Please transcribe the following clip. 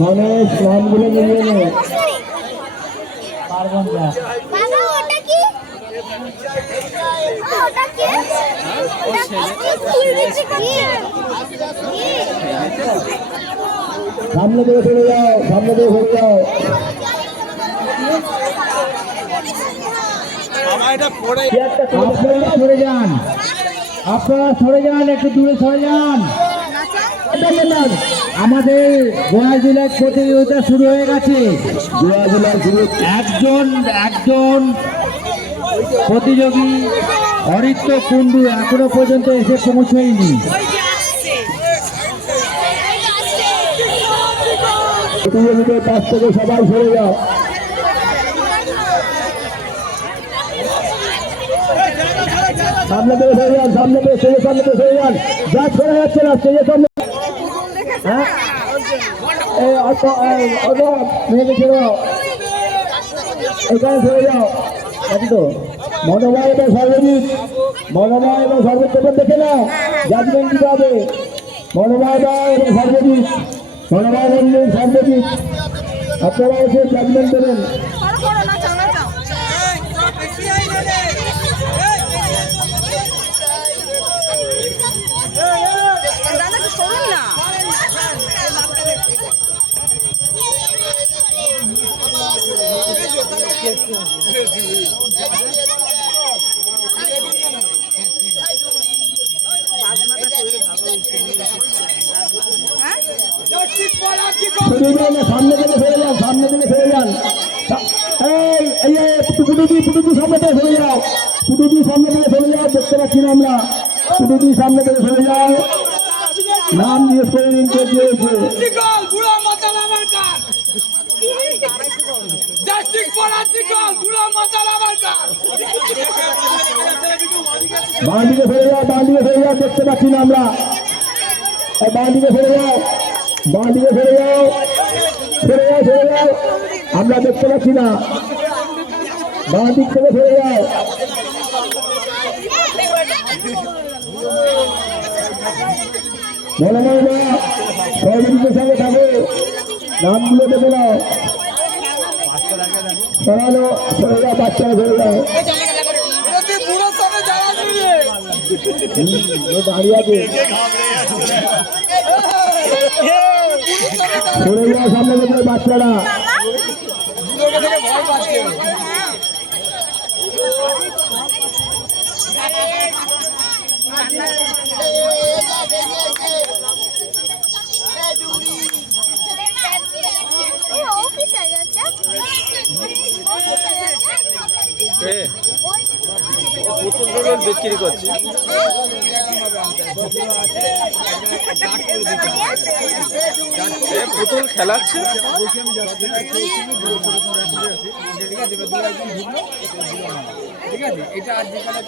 গণেশ নামগুলো মিলিয়ে নে। পারবেন না বাবা ওটা কি ওটা কি সামনে থেকে চলে যাও, সামনে থেকে চলে যাও। আপনারা সরে যান, আপনারা সরে যান, একটু দূরে সরে যান। আমাদের গোয়া জেলার প্রতিযোগিতা শুরু হয়ে গেছে। একজন প্রতিযোগী হরিত্র কুণ্ডু এখনো পর্যন্ত এসে পৌঁছয়নি। প্রতিযোগীদের কাছ থেকে সবাই সরে যাও। সামনে থেকে সরে যান, সামনে থেকে সামনে থেকে সরে যান। যা সরে যাচ্ছে না স্টেজের সামনে। হ্যাঁ মেয়েকে ছেড়ে দাও, এখানে সরে যাও। তো মনোময় এবং সর্বজিৎ, মনোময় এবং সর্বজিৎ দেখে নাও, জাজমেন্ট দিতে হবে। মনোময় এবং সর্বজিৎ, মনোময় মন্দির সর্বজিৎ, আপনারা এসে জাজমেন্ট দেবেন। সামনে থেকে সরে যান, সামনে থেকে সরে যান। পুটুটি সামনে থেকে সরে যাও, পুটুটি সামনে থেকে সরে যাও। দেখতে পাচ্ছি না আমরা, পুটুটি সামনে থেকে সরে যাও। নাম জিজ্ঞেস করে নিন কে দিয়েছে। বাঁ দিকে সরে যাও, বাঁ দিকে সরে যাও। দেখতে পাচ্ছি না আমরা, বাঁ দিকে সরে যাও, বাঁ দিকে সরে যাও, সরে যাও, সরে যাও। আমরা দেখতে পাচ্ছি না, বাঁ দিক থেকে সরে যাও। মনোনয় না সহযোগীদের সঙ্গে থাকো, নামগুলো দেখে নাও। সরানো সরে যাও, বাচ্চারা সরে যাও। দাঁড়িয়ে আছে, সরে যাও সামনে থেকে বাচ্চারা। পুতুল বিক্রি করছি। পুতুল খেলাচ্ছে। ঠিক আছে, এটা আজ বিকালে